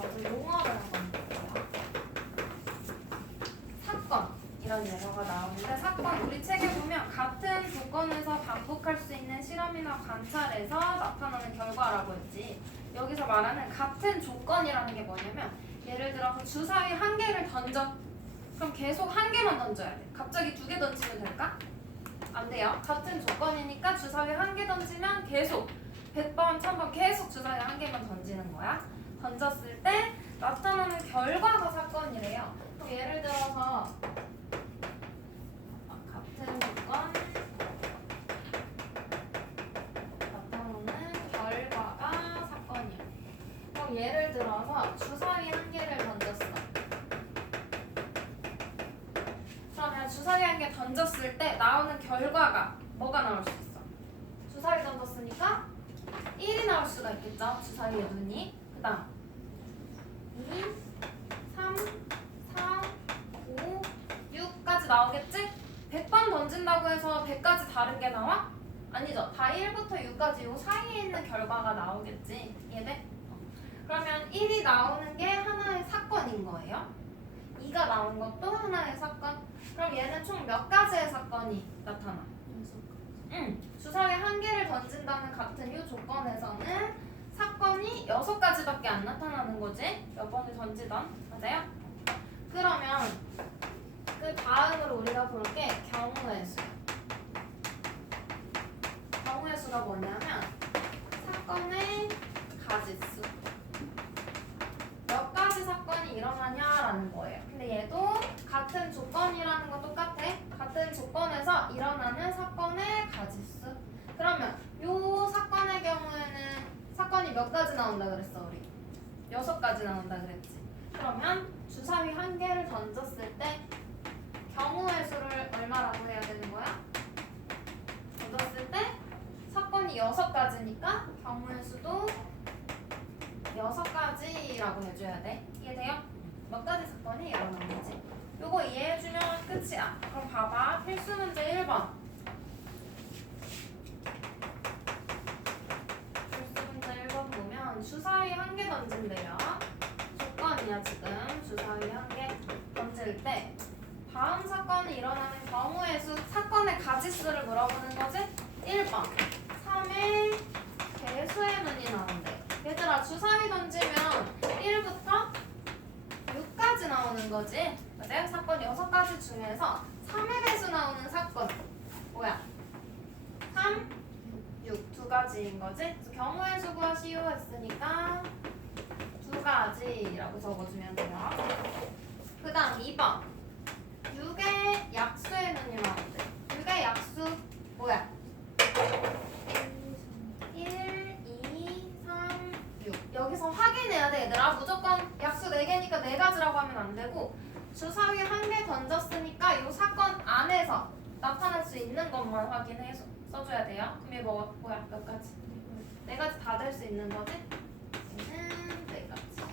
먼저 용어를 한번 볼게요. 사건이라는 용어가 나오는데 사건 우리 책에 보면 같은 조건에서 반복할 수 있는 실험이나 관찰에서 나타나는 결과라고 했지. 여기서 말하는 같은 조건이라는 게 뭐냐면 예를 들어서 주사위 한 개를 던져. 그럼 계속 한 개만 던져야 돼. 갑자기 두 개 던지면 될까? 안 돼요. 같은 조건이니까 주사위 한 개 던지면 계속 100번, 1000번 계속 주사위 한 개만 던지는 거야. 던졌을 때 나타나는 결과가 사건이래요. 그럼 예를 들어서 같은 조건 나타나는 결과가 사건이야. 그럼 예를 들어서 주사위 한 개를 던졌어. 그러면 주사위 한 개 던졌을 때 나오는 결과가 뭐가 나올 수 있어? 주사위 던졌으니까 1이 나올 수가 있겠죠? 주사위의 눈이. 그 다음 2, 3, 4, 5, 6까지 나오겠지? 100번 던진다고 해서 100까지 다른 게 나와? 아니죠. 다 1부터 6까지 요 사이에 있는 결과가 나오겠지. 이해돼? 그러면 1이 나오는 게 하나의 사건인 거예요. 2가 나온 것도 하나의 사건. 그럼 얘는 총 몇 가지의 사건이 나타나? 주사위 한 개를 던진다는 같은 이 조건에서는 사건이 6가지밖에 안 나타나는 거지. 몇 번을 던지던. 맞아요? 그러면 그 다음으로 우리가 볼 게 경우의 수. 경우의 수가 뭐냐면 사건의 가지수. 몇 가지 사건이 일어나냐라는 거예요. 근데 얘도 같은 조건이라는 거 똑같아. 같은 조건에서 일어나는 사건의 가지수. 그러면 요 사건의 경우에는 사건이 몇 가지 나온다 그랬어 우리? 6가지 나온다 그랬지. 그러면 주사위 한 개를 던졌을 때 경우의 수를 얼마라고 해야 되는 거야? 던졌을 때 사건이 6가지니까 경우의 수도 6가지라고 해줘야 돼. 이해돼요? 몇 가지 사건이 일어나는지. 요거 이해해주면 끝이야. 그럼 봐봐. 필수 문제 1번. 필수 문제 1번 보면 주사위 한 개 던진대요. 조건이야 지금. 주사위 한 개 던질 때 다음 사건이 일어나는 경우의 수, 사건의 가지수를 물어보는 거지? 1번. 3의 개수의 눈이 나온대. 얘들아 주사위 던지면 1부터 6까지 나오는 거지. 맞아요? 사건 6가지 중에서 3의 개수 나오는 사건 뭐야? 3, 6 두 가지인 거지. 그래서 경우의 수 구하시오 했으니까 2가지라고 적어주면 돼요. 그 다음 2번 6의 약수의 눈이 나온대. 6의 약수 뭐야? 1, 2, 3, 6 여기서 확인해야 돼 얘들아. 무조건 약수 4개니까 4가지라고 하면 안 되고 주사위 한 개 던졌으니까 이 사건 안에서 나타날 수 있는 것만 확인해서 써줘야 돼요. 그럼 얘 뭐야? 몇 가지? 4가지 다 될 수 있는 거지? 얘는 4가지.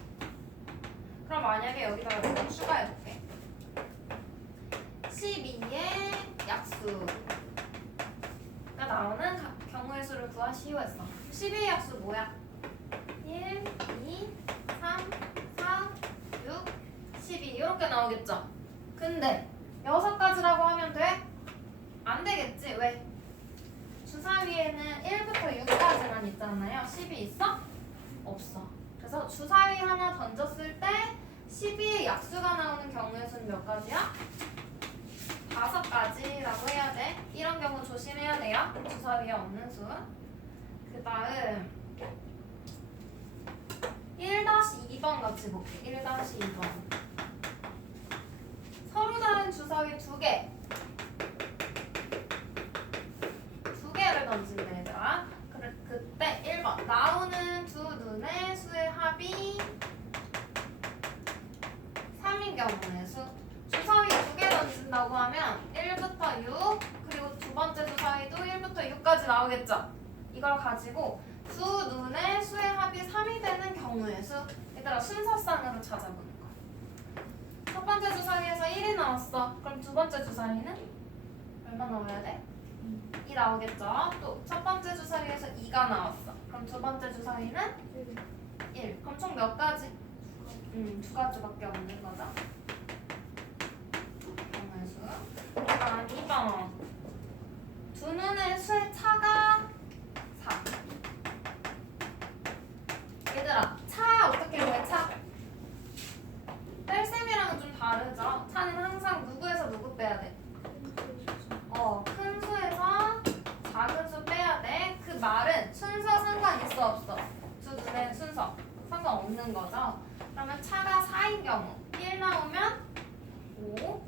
그럼 만약에 여기다가 내가 추가해볼게. 12의 약수가 나오는 경우의 수를 구하시오 했어. 12의 약수 뭐야? 1, 2, 3, 4, 6, 12 이렇게 나오겠죠? 근데 6가지라고 하면 돼? 안 되겠지? 왜? 주사위에는 1부터 6까지만 있잖아요. 10이 있어? 없어. 그래서 주사위 하나 던졌을 때 12의 약수가 나오는 경우의 수는 몇 가지야? 5가지라고 해야 돼. 이런 경우 조심해야 돼요. 주사위에 없는 수. 그 다음 1-2번 같이 볼게. 1-2번. 서로 다른 주사위 2개. 2개를 던진대 얘들아. 그때 1번 나오는 두 눈의 수의 합이 3인 경우의 수. 주사위 2개 던진다고 하면 1부터 6 그리고 두 번째 주사위도 1부터 6까지 나오겠죠? 이걸 가지고 두 눈의 수의 합이 3이 되는 경우의 수. 얘들아 순서상으로 찾아보는 거야. 첫 번째 주사위에서 1이 나왔어. 그럼 두 번째 주사위는 얼마 나와야 돼? 2 나오겠죠? 또 첫 번째 주사위에서 2가 나왔어. 그럼 두 번째 주사위는 1. 그럼 총 몇 가지? 두 가지밖에 없는 거죠. 경우의 수. 그다음 2번. 두 눈의 수의 차가 4. 얘들아, 차 어떻게 구해? 차. 뺄셈이랑은 좀 다르죠. 차는 항상 누구에서 누구 빼야 돼? 큰 수에서 작은 수 빼야 돼. 그 말은 순서 상관 있어 없어? 두 눈의 순서 상관없는 거죠. 그러면 차가 4인 경우 1 나오면 5,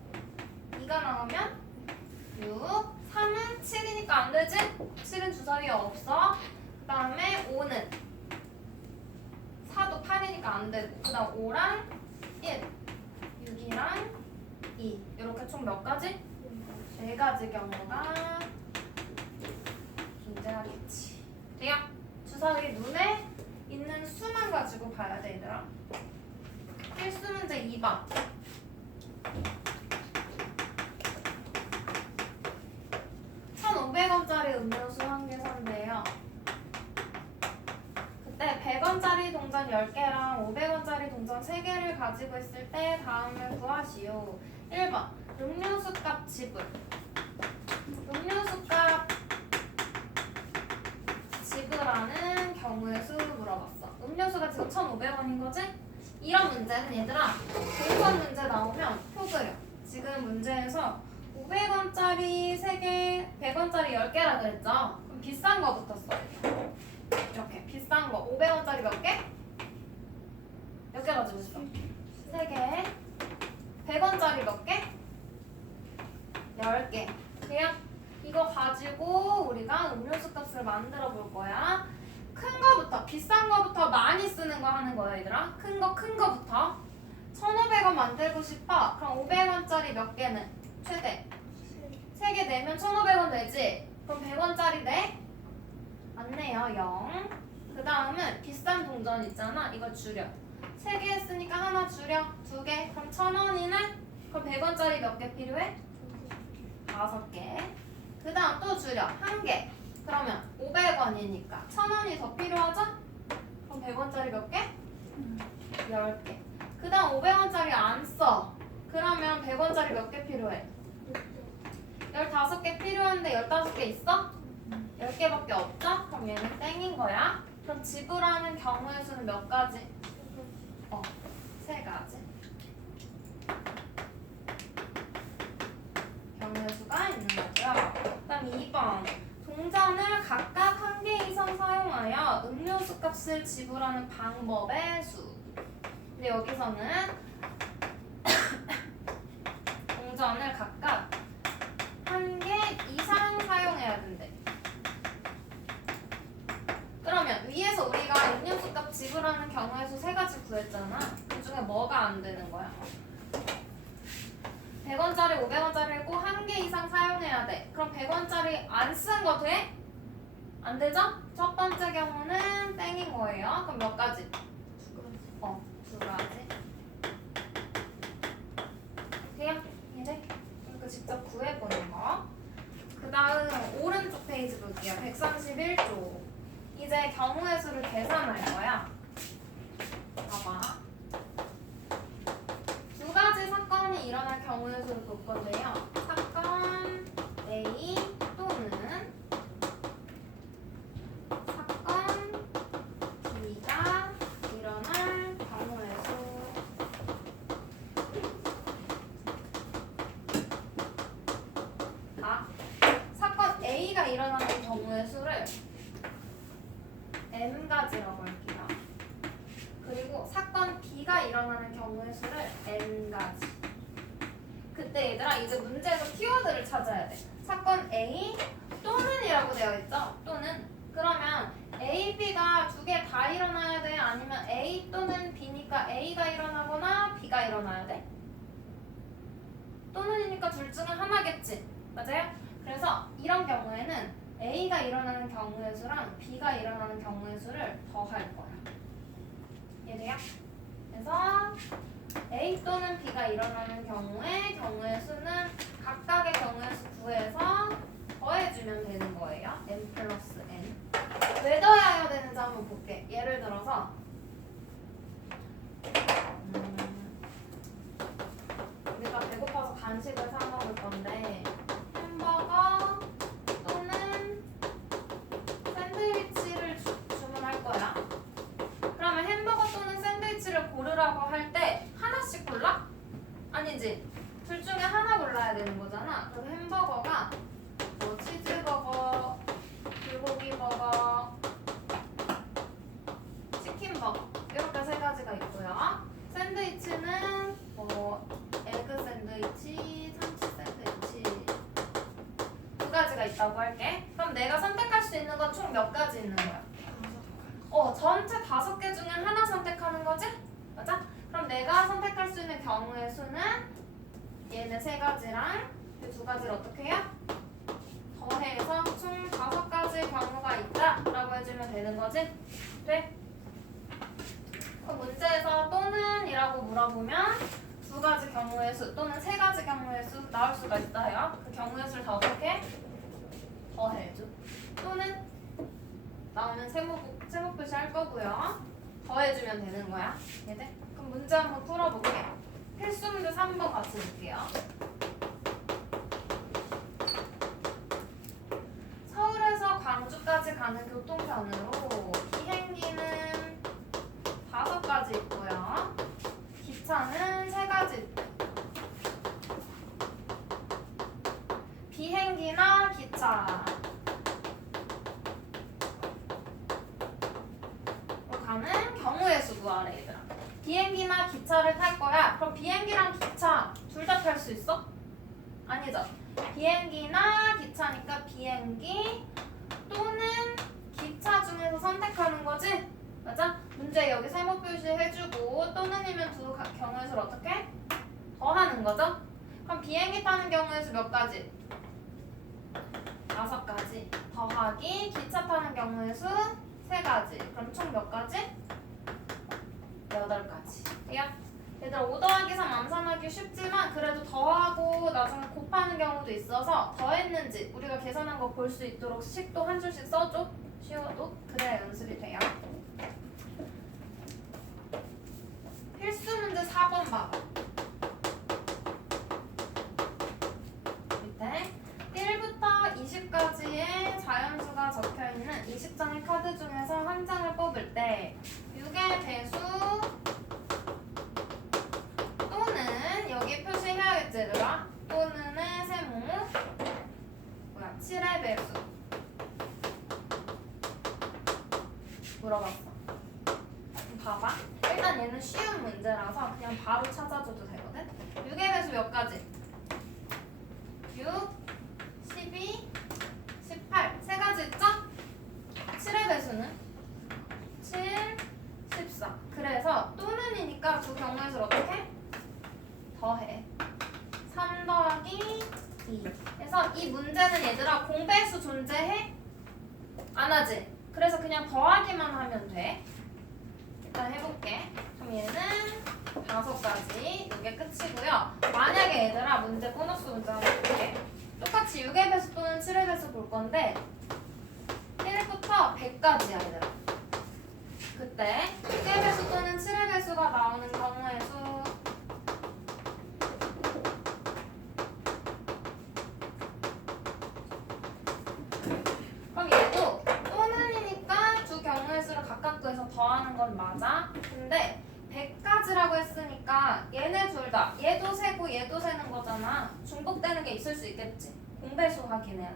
2가 나오면 6, 3은 7이니까 안 되지? 7은 주사위에 없어. 그 다음에 5는 4도 8이니까 안 되고, 그 다음 5랑 1, 6이랑 2 이렇게 총 몇 가지? 4가지 경우가 존재하겠지. 돼요? 주사위 눈에 있는 수만 가지고 봐야 돼, 얘들아. 필수 문제 2번. $1,500원짜리 음료수 한 개 산대요. 그때 100원짜리 동전 10개랑 500원짜리 동전 3개를 가지고 있을 때 다음을 구하시오. 1번 음료수 값 지불. 음료수 값 지불하는 경우의 수 물어봤어. 음료수가 지금 1,500원인 거지? 이런 문제는 얘들아, 동선 문제 나오면 표 그려. 지금 문제에서 500원짜리 3개, 100원짜리 10개라 그랬죠? 그럼 비싼 거부터 써요. 이렇게 비싼 거 500원짜리 몇 개? 몇 개 가지고 있어? 3개. 100원짜리 몇 개? 10개. 그냥 이거 가지고 우리가 음료수 값을 만들어 볼 거야. 큰 거부터, 비싼 거부터 많이 쓰는 거 하는 거야, 얘들아. 큰 거부터. 1,500원 만들고 싶어. 그럼 500원짜리 몇 개는? 최대 3개 내면 1,500원 되지? 그럼 100원짜리 내? 안 내요, 0. 그 다음은 비싼 동전 있잖아. 이거 줄여. 3개 했으니까 하나 줄여. 2개. 그럼 1,000원이네? 그럼 100원짜리 몇 개 필요해? 5개. 그 다음 또 줄여. 1개. 그러면 500원이니까 1,000원이 더 필요하죠? 그럼 100원짜리 몇 개? 10개. 그 다음 500원짜리 안 써. 그러면 100원짜리 몇 개 필요해? 15개 필요한데 15개 있어? 10개밖에 없죠? 그럼 얘는 땡인 거야. 그럼 지불하는 경우의 수는 몇 가지? 3가지. 경우의 수가 있는 거고요. 그 다음 2번. 동전을 각각 1개 이상 사용하여 음료수 값을 지불하는 방법의 수. 근데 여기서는 동전을 각각 1개 이상 사용해야 된대. 그러면 위에서 우리가 음료수 값 지불하는 경우의 수 3가지 구했잖아. 그 중에 뭐가 안 되는 거야? 100원짜리, 500원짜리를 꼭 1개 이상 사용해야 돼. 그럼 100원짜리 안 쓴 거 돼? 안 되죠? 첫 번째 경우는 땡인 거예요. 그럼 몇 가지? 2가지. 돼요? 이제 이거 직접 구해보는 거. 그 다음 오른쪽 페이지 볼게요. 131쪽. 이제 경우의 수를 계산할 거야. 봐봐. 2가지 사건이 일어날 경우의 수를 볼 건데요. 사건 A 또는 사건 B가 일어날 경우의 수. 사건 A가 일어나는 경우의 수를 M가지라고 할게요. 그리고 사건 B가 일어나는 경우의 수를 N가지. 그때 얘들아 이제 문제에서 키워드를 찾아야 돼. 사건 A 또는 이라고 되어 있죠? 또는. 그러면 A, B가 2개 다 일어나야 돼? 아니면 A 또는 B니까 A가 일어나거나 B가 일어나야 돼? 또는이니까 둘 중에 하나겠지. 맞아요? 그래서 이런 경우에는 A가 일어나는 경우의 수랑 B가 일어나는 경우의 수를 더할 거야. 이해돼요? 그래서 A 또는 B가 일어나는 경우의 수는 각각의 경우의 수 구해서 더해주면 되는 거예요. n 플러스 n. 왜 더해야 되는지 한번 볼게. 예를 들어서 고르라고 할 때 하나씩 골라? 아니지. 둘 중에 하나 골라야 되는 거잖아. 그래서 햄버거가 뭐 치즈버거, 불고기버거, 치킨버거 이렇게 세 가지가 있고요. 샌드위치는 뭐 에그 샌드위치, 참치 샌드위치 두 가지가 있다고 할게. 그럼 내가 선택할 수 있는 건 총 몇 가지 있는 거야? 전체 5개 중에 하나 선택하는 거지? 맞아? 그럼 내가 선택할 수 있는 경우의 수는 얘네 세 가지랑 이 두 가지를 어떻게 해요? 더해서 총 5가지 경우가 있다 라고 해주면 되는 거지? 돼? 그럼 문제에서 또는 이라고 물어보면 두 가지 경우의 수 또는 세 가지 경우의 수 나올 수가 있어요. 그 경우의 수를 다 어떻게? 더해줘. 또는 나오면 세모 표시할 거고요. 더해주면 되는 거야. 이해돼? 그럼 문제 한번 풀어볼게. 필수 문제 3번 같이 볼게요. 서울에서 광주까지 가는 교통편으로 비행기는 5가지 있고요. 기차는 3가지. 비행기나 기차 가는 경우의 수 구하래 얘들아. 비행기나 기차를 탈 거야. 그럼 비행기랑 기차 둘 다 탈 수 있어? 아니죠. 비행기나 기차니까 비행기 또는 기차 중에서 선택하는 거지? 맞아? 문제 여기 세모 표시 해주고 또는이면 두 경우의 수를 어떻게? 더하는 거죠? 그럼 비행기 타는 경우의 수 몇 가지? 5가지. 더하기 기차 타는 경우의 수 3가지. 그럼 총 몇 가지? 8가지. 야, 얘들아 5 더하기 3 암산하기 쉽지만 그래도 더하고 나중에 곱하는 경우도 있어서 더했는지 우리가 계산한 거 볼 수 있도록 식도 한 줄씩 써줘. 쉬워도 그래야 연습이 돼요. 필수 문제 4번 봐봐. 밑에 1부터 20까지의 자연수가 적혀있는 20장의 카드 중에서 한 장을 뽑을 때 6의 배수 또는 여기 표시해야겠지 얘들아. 또는의 세모 7의 배수 물어봤어. 봐봐. 일단 얘는 쉬운 문제라서 그냥 바로 찾아줘도 되거든. 6의 배수 몇 가지? 6, 12, 18 세 가지 있죠? 7의 배수는 7, 14 그래서 또는이니까 두 경우의 수를 어떻게? 더해 3 더하기 2 그래서 이 문제는 얘들아 공배수 존재해? 안 하지? 그래서 그냥 더하기만 하면 돼. 일단 해볼게. 그럼 얘는 5가지 이게 끝이고요. 만약에 얘들아 문제 보너스 문제 한번 볼게. 똑같이 6의 배수 또는 7의 배수 볼 건데 1부터 100까지야 얘들아. 그때 6의 배수 또는 7의 배수가 나오는 경우의 수 그럼 얘도 또는이니까 두 경우의 수를 각각 구해서 더하는 건 맞아. 근데 100가지라고 했으니까 얘네 둘 다 얘도 세고 얘도 세는 거잖아. 중복되는 게 있을 수 있겠지. 공배수 확인해야 돼.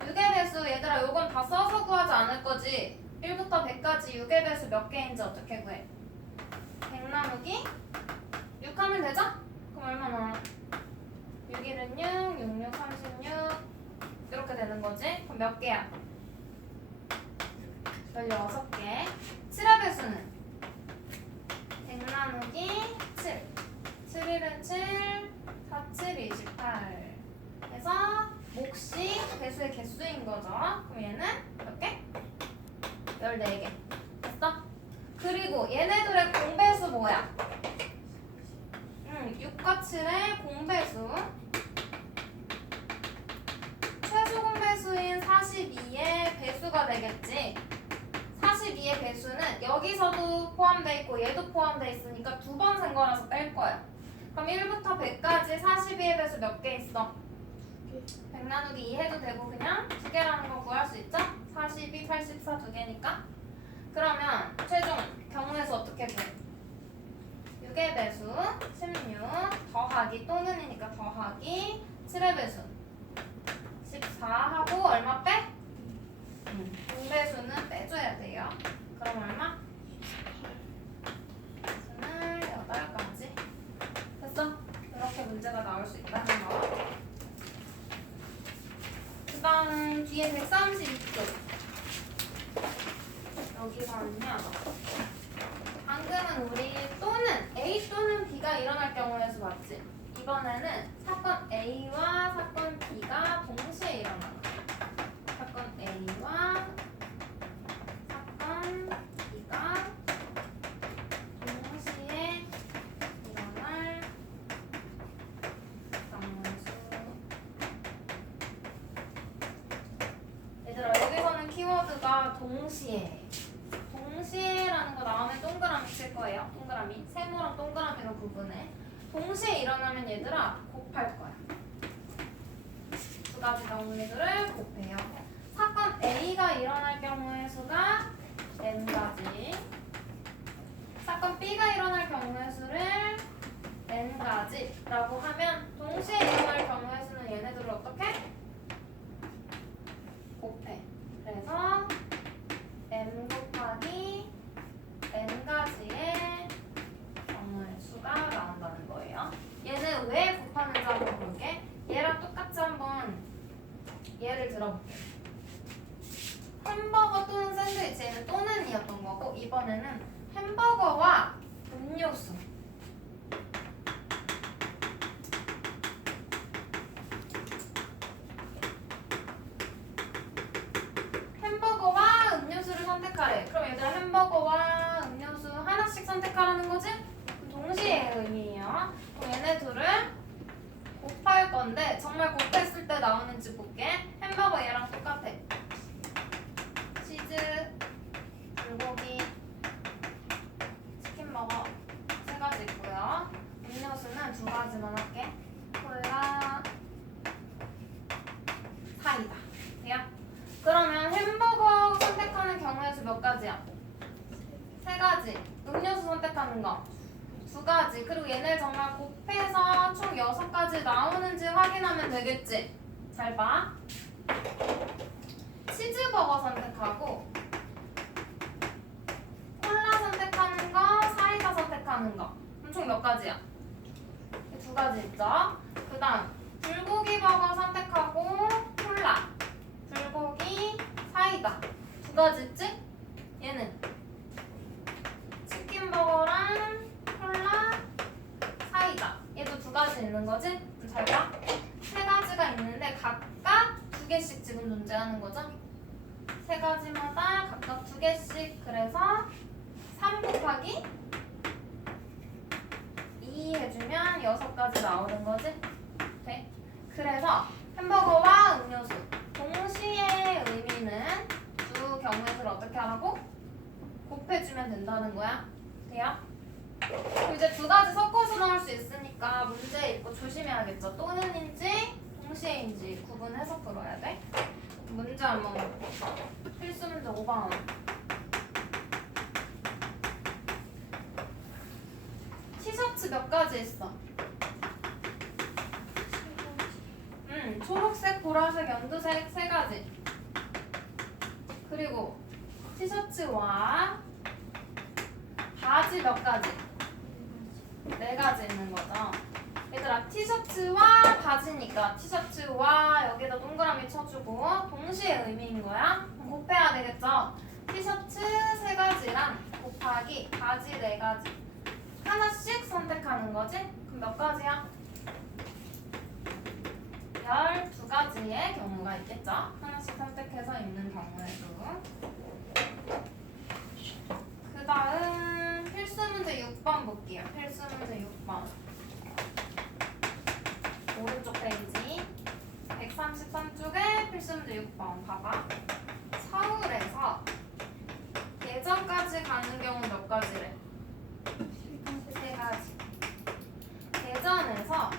6의 배수 얘들아 요건 다 써서 구하지 않을 거지. 1부터 100까지 6의 배수 몇 개인지 어떻게 구해? 100 나누기 6 하면 되죠? 그럼 얼마나? 6, 1은 6, 6, 6, 36 이렇게 되는 거지? 그럼 몇 개야? 16개. 7의 배수는 100 나누기 7 7, 1은 7 4, 7, 28 그래서 몫이 배수의 개수인 거죠. 그럼 얘는 몇 개? 14개 됐어? 그리고 얘네들의 공배수 뭐야? 6과 7의 공배수 최소 공배수인 42의 배수가 되겠지. 42의 배수는 여기서도 포함되어 있고 얘도 포함되어 있으니까 두 번 센 거라서 뺄 거야. 그럼 1부터 100까지 42의 배수 몇 개 있어? 100 나누기 2 해도 되고 그냥 두 개라는 거 구할 수 있죠? 42, 84 두 개니까. 그러면 최종 경우에서 어떻게 돼? 6의 배수 16 더하기 또는이니까 더하기 7의 배수 14 하고 얼마 빼? 분배수는 빼줘야 돼요. 그럼 얼마? 배수는 8가지. 됐어? 이렇게 문제가 나올 수 있다는 거. 그 다음 뒤에 132쪽. 여기서는요. 방금은 우리 또는 A 또는 B가 일어날 경우에서 봤지? 이번에는 사건 A와 사건 B가 동시에 일어나. 사건 A와 사건 B가 동시에 일어날 경우수. 얘들아 여기서는 키워드가 동시에. 동시에라는 거 나오면 동그라미 칠 거예요. 동그라미. 세모랑 동그라미로 구분해. 동시에 일어나면 얘들아 곱할 거야. 두 가지 정리들을 곱해요. 사건 A가 일어날 경우의 수가 n가지. 사건 B가 일어날 경우의 수를 n가지라고 하면 동시에 일어날 경우의 수는 얘네들을 어떻게? 곱해. 그래서 n 곱하기 n가지의 경우의 수가 나온다는 거예요. 얘는 왜 곱하는지 한번 볼게. 얘랑 똑같이 한번 예를 들어볼게. 햄버거 또는 샌드위치, 얘는 또는이었던 거고, 이번에는 햄버거와 음료수. 햄버거와 음료수를 선택하래. 그럼 얘들아 햄버거와 음료수 하나씩 선택하라는 거지? 동시에 의미예요. 그럼 얘네 둘을 곱할 건데 정말 곱했을 때 나오는지 볼게. 햄버거 얘랑 똑같아. 치즈, 불고기, 치킨버거 세 가지 있고요. 음료수는 두 가지만 할게. 콜라, 사이다. 돼요? 그러면 햄버거 선택하는 경우의 수 몇 가지야? 세 가지. 음료수 선택하는 거 두 가지. 그리고 얘네 정말 곱해서 총 6가지 나오는지 확인하면 되겠지? 잘 봐. 치즈버거 선택하고 콜라 선택하는 거, 사이다 선택하는 거. 그럼 총 몇 가지야? 두 가지 있죠? 그 다음 불고기 버거 선택하고 콜라, 불고기, 사이다. 두 가지 있지? 얘는 치킨버거랑 콜라, 사이다. 얘도 두 가지 있는 거지? 잘 봐. 세 가지가 있는데 각각 두 개씩 지금 존재하는 거죠? 세 가지마다 각각 두 개씩. 그래서 3 곱하기 2 해주면 6가지 나오는 거지? 돼? 그래서 햄버거와 음료수 동시에 의미는 두 경우의 수를 어떻게 하라고? 곱해주면 된다는 거야. 돼요? 이제 두 가지 섞어서 나올 수 있으니까 문제 읽고 조심해야겠죠. 또는인지 동시에인지 구분해서 풀어야 돼. 문제 한번 볼까? 필수 문제 5번. 티셔츠 몇 가지 있어? 초록색, 보라색, 연두색 세 가지. 그리고 티셔츠와 바지 몇 가지? 4가지 있는 거죠. 얘들아 티셔츠와 바지니까 티셔츠와 여기다 동그라미 쳐주고 동시에 의미인 거야. 그럼 곱해야 되겠죠. 티셔츠 3가지랑 곱하기 바지 4가지. 하나씩 선택하는 거지? 그럼 몇 가지야? 12가지의 경우가 있겠죠. 하나씩 선택해서 입는 경우의 수. 그 다음 필수 문제 6번 볼게요. 필수 문제 6번. 오른쪽 페이지 133쪽에 필수 문제 6번 봐봐. 서울에서 대전까지 가는 경우 몇 가지래? 3가지. 대전에서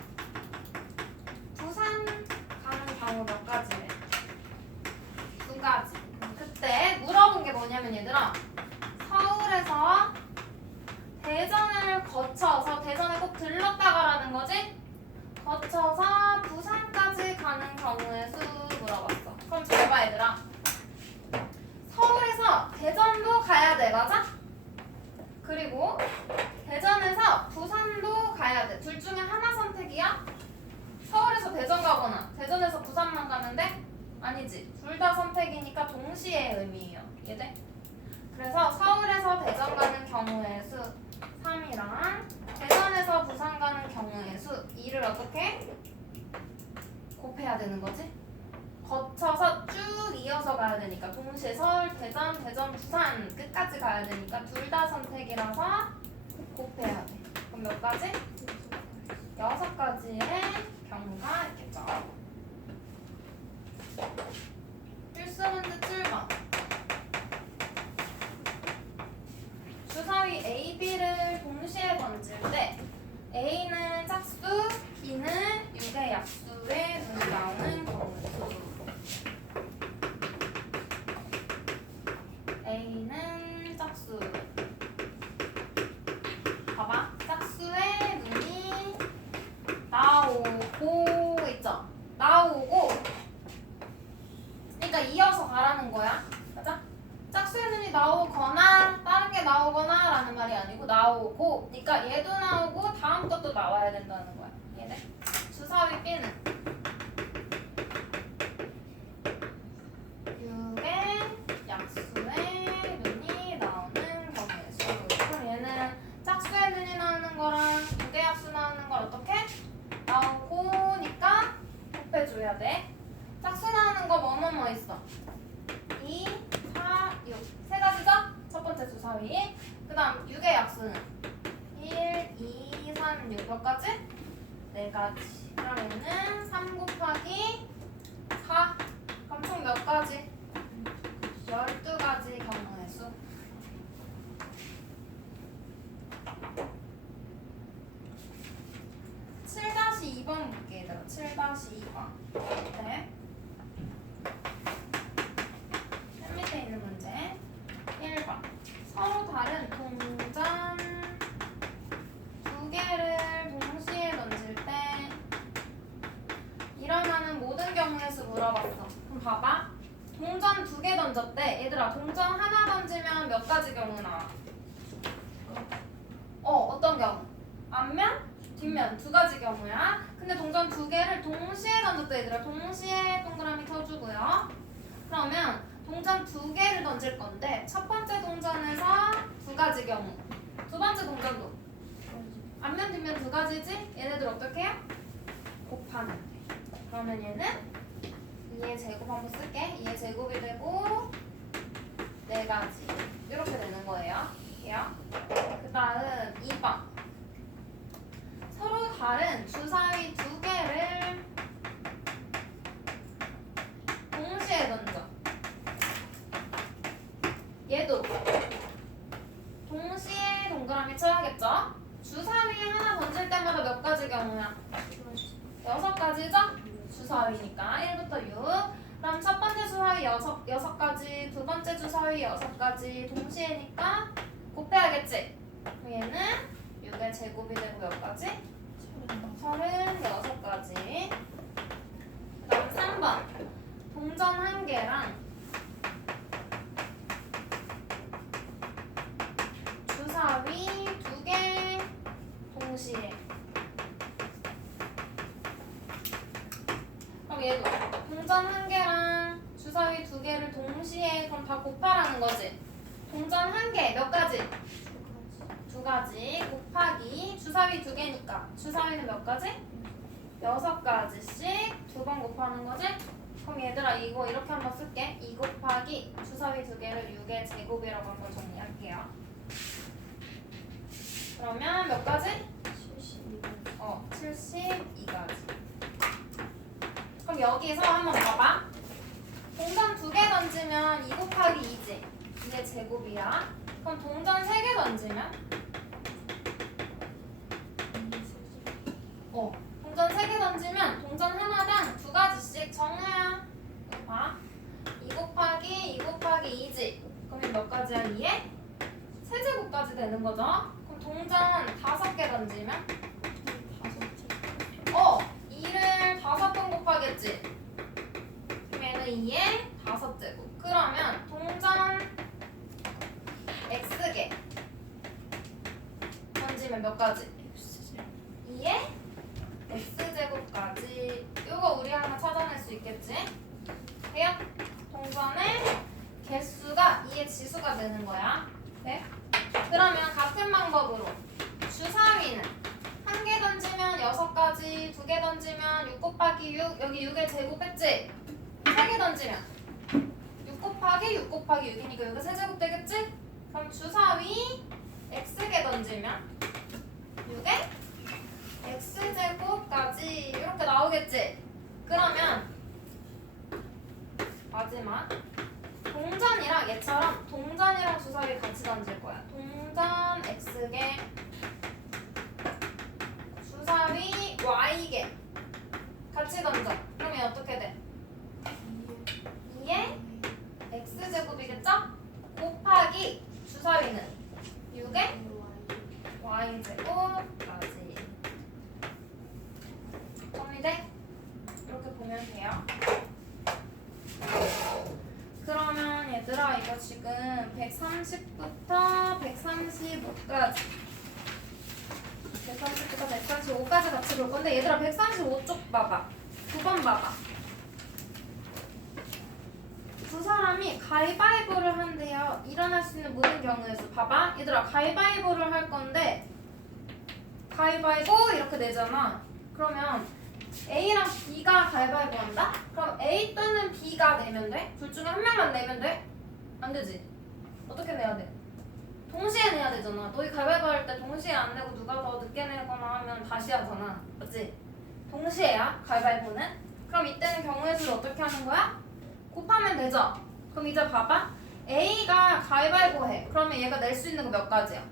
부산 가는 경우 몇 가지래? 2가지. 그때 물어본 게 뭐냐면 얘들아, 서울에서 대전을 거쳐서 거쳐서 부산까지 가는 경우의 수 물어봤어. 그럼 잘 봐 얘들아. 서울에서 대전도 가야 돼. 맞아? 그리고 대전에서 부산도 가야 돼. 둘 중에 하나 선택이야? 서울에서 대전 가거나 대전에서 부산만 가면 돼? 아니지. 둘 다 선택이니까 동시에 의미예요. 이해돼? 그래서 서울에서 대전 가는 경우의 수 3이랑 대전에서 부산 가는 경우의 수 2를 어떻게? 곱해야 되는 거지? 거쳐서 쭉 이어서 가야 되니까 동시에 서울, 대전, 대전, 부산 끝까지 가야 되니까 둘 다 선택이라서 곱해야 돼. 그럼 몇 가지? 6가지의 경우가 있겠죠. 필수 문제 7번. 주사위 A, B를 동시에 던질 때 A는 짝수, B는 6의 약수에 눈이 나오는 경우. A는 짝수. 봐봐. 짝수에 눈이 나오고 있죠? 나오고. 그러니까 이어서 가라는 거야. 맞아? 짝수에 눈이 나오거나 다른 게 나오거나 라는 말이 아니고 나오고. 그러니까 얘도 나오고 다음 것도 나와야 된다는 거야. 얘네. 주사위 B는 6의 약수에 눈이 나오는 경우의 수. 그럼 얘는 짝수에 눈이 나오는 거랑 2개 약수 나오는 걸 어떻게? 나오고니까 곱해줘야 돼. 짝수 나오는 거 뭐뭐 있어? 2, 4, 6. 세 가지죠? 첫 번째 주사위. 그 다음 6의 약수는 1, 2, 3, 6. 몇 가지? 4가지. 그러면은 3 곱하기 4. 그럼 총 몇 가지? 12가지 경우의 수. (7-2번) 볼게 얘들아. 7-2번. 네. 맨 밑에 있는 문제 1번. 서로 다른 동전 2개를 동시에 던질 때 일어나는 모든 경우의 수 물어봤어. 그럼 봐봐. 동전 2개 던졌대. 얘들아, 동전 하나 던지면 몇 가지 경우 나와? 어떤 경우? 앞면? 뒷면 2가지 경우야. 근데 동전 2개를 동시에 던졌대. 얘들아, 동시에 동그라미 켜주고요. 그러면 동전 2개를 던질 건데 첫 번째 동전에서 2가지 경우, 두 번째 동전도 앞면 뒷면 2가지지? 얘네들 어떻게 해요? 곱하면 돼. 그러면 얘는 2의 제곱 한번 쓸게. 2의 제곱이 되고 4가지 이렇게 되는 거예요. 그 다음 2번. 서로 다른 주사위 2개를 동시에 던져. 얘도 동시에 동그라미 쳐야겠죠? 주사위 하나 던질 때마다 몇 가지 경우야? 6가지죠? 주사위니까 1부터 6. 그럼 첫 번째 주사위 6가지, 두 번째 주사위 6가지 동시에니까 곱해야겠지? 그럼 얘는 6의 제곱이 되고 몇 가지? 36가지. 그 다음 3번. 동전 1개랑 주사위 2개 동시에. 그럼 얘도 동전 1개랑 주사위 2개를 동시에 그럼 다 곱하라는 거지. 동전 1개 몇 가지? 2가지 곱하기 주사위 2개니까 주사위는 몇 가지? 6가지씩 2번 곱하는 거지? 그럼 얘들아 이거 이렇게 한번 쓸게. 2 곱하기 주사위 2개를 6의 제곱이라고 한번 정리할게요. 그러면 몇 가지? 72가지. 그럼 여기서 한번 봐봐. 동전 2개 던지면 2 곱하기 2지. 이게 제곱이야. 그럼 동전 3개 던지면 동전 3개 던지면 동전 하나당 2가지씩 정우야. 봐. 2 곱하기 2 곱하기 2지. 그러면 몇 가지야? 2에? 세제곱까지 되는 거죠? 그럼 동전 5개 던지면 2의 2의 x제곱까지. 이거 우리 하나 찾아낼 수 있겠지? 돼요? 동선의 개수가 2의 지수가 되는 거야. 네? 그러면 같은 방법으로 주사위는 1개 던지면 6가지, 2개 던지면 6 곱하기 6, 여기 6의 제곱했지? 3개 던지면 6 곱하기 6 곱하기 6이니까 여기 세제곱 되겠지? 그럼 주사위 x개 던지면 6의 x제곱까지 이렇게 나오겠지? 그러면 마지막 동전이랑 얘처럼 동전이랑 주사위 같이 던질 거야. 동전 x개 주사위 y개 같이 던져. 그러면 어떻게 돼? 2의 x제곱이겠죠? 곱하기 주사위는 6의 y제곱까지. 정리돼? 이렇게 보면 돼요. 그러면 얘들아 이거 지금 130부터 135까지 130부터 135까지 같이 볼 건데 얘들아 135쪽 봐봐. 9번 봐봐. 두 사람이 가위바위보를 한대요. 일어날 수 있는 모든 경우의 수. 봐봐. 얘들아 가위바위보를 할 건데 가위바위보 이렇게 내잖아. 그러면 A랑 B가 가위바위보 한다? 그럼 A 또는 B가 내면 돼? 둘 중에 한 명만 내면 돼? 안 되지. 어떻게 내야 돼? 동시에 내야 되잖아. 너희 가위바위보 할 때 동시에 안 내고 누가 더 늦게 내거나 하면 다시 하잖아. 맞지? 동시에야 가위바위보는? 그럼 이때는 경우의 수를 어떻게 하는 거야? 곱하면 되죠? 그럼 이제 봐봐. A가 가위바위보 해. 그러면 얘가 낼 수 있는 거 몇 가지야?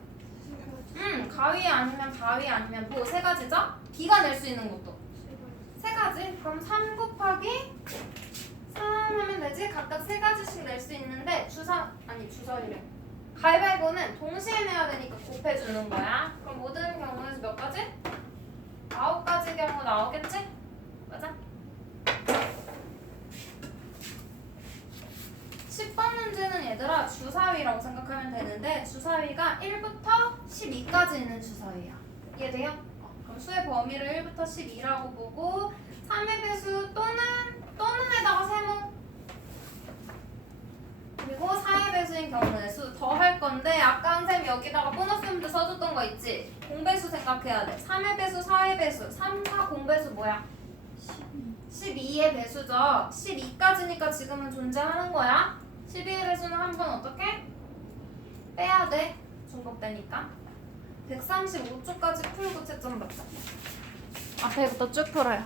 가위 아니면 바위 아니면 보 세 가지죠? B가 낼 수 있는 것도 세 가지. 그럼 3 곱하기 3 하면 되지? 각각 세 가지씩 낼 수 있는데 주사위래. 가위바위보는 동시에 내야 되니까 곱해주는 거야. 그럼 모든 경우에서 몇 가지? 9가지 경우 나오겠지? 맞아? 10번 문제는 얘들아 주사위라고 생각하면 되는데 주사위가 1부터 12까지 있는 주사위야. 이해돼요? 그럼 수의 범위를 1부터 12라고 보고 3의 배수 또는에다가 세모 그리고 4의 배수인 경우의 수 더 할 건데 아까 선생님 여기다가 보너스 문제 써줬던 거 있지? 공배수 생각해야 돼. 3의 배수, 4의 배수 3, 4 공배수 뭐야? 12의 배수죠. 12까지니까 지금은 존재하는 거야. 12의 배수는 한번 어떻게? 빼야 돼. 중복되니까. 135초까지 풀고 채점 받자. 앞에부터 쭉 풀어요.